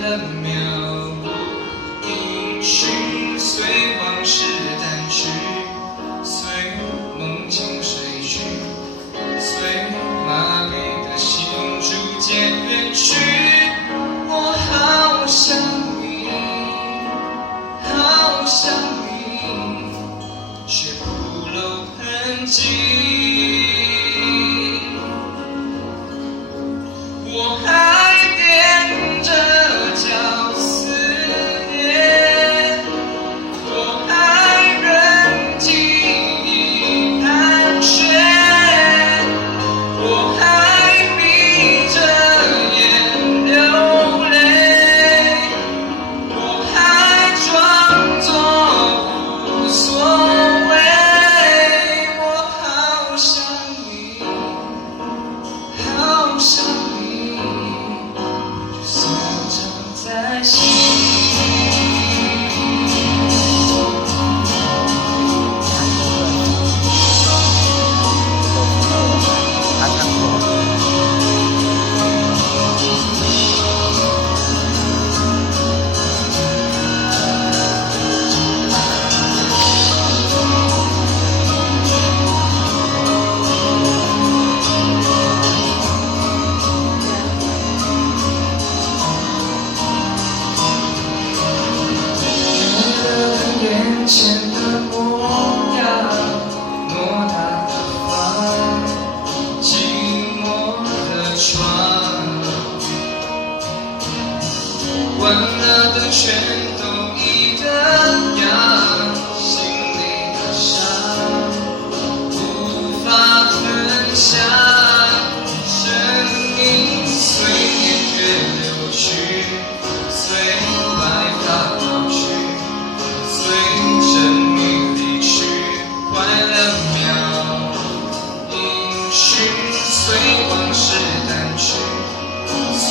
了渺无音讯，随往事淡去，随梦境睡去，随麻痹的心逐渐远去。我好想你，好想你，却不露痕迹。我还踮着脚思念，我还忍记忆盘旋，我还闭着眼流泪，我还装作无所谓。我好想你，好想你，收藏在心。眼前的模样，偌大的房，寂寞的床，关了灯全都一个样，心里的伤无法分享，生命随年月流去，随白发老去，随生命离去，快乐渺音讯，随往事淡去，随